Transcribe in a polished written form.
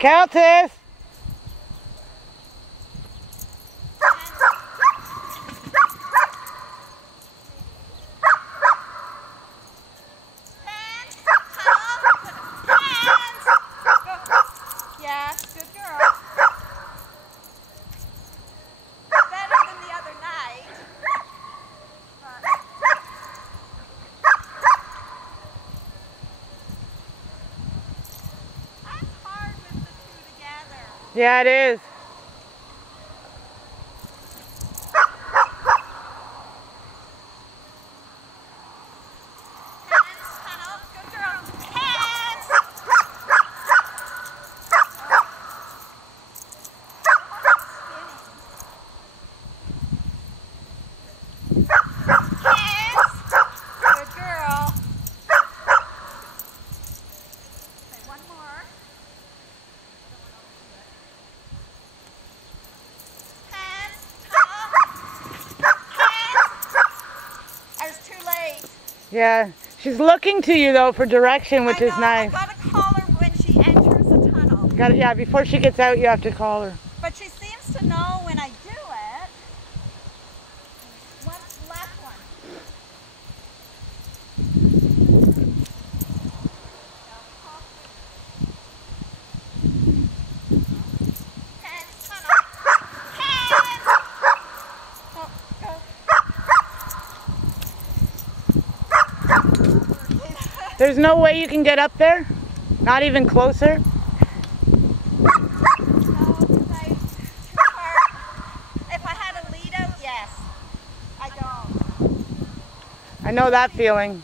Countess! Yeah, good girl. Better than the other night. That's hard with the two together. Yeah, it is. Hands, tunnel, good girl. Hands! Hands! Good girl. Okay, one more. Hands, tunnel. Hands! I was too late. Yeah. She's looking to you though for direction, which is I nice. gotta call her when she enters the tunnel. Yeah, before she gets out, you have to call her. But she seems to know when I do it. One last one. Hands, tunnel. Hands! Go. There's no way you can get up there? Not even closer? No, 'cause too far. If I had a lead out, yes. I don't. I know that feeling.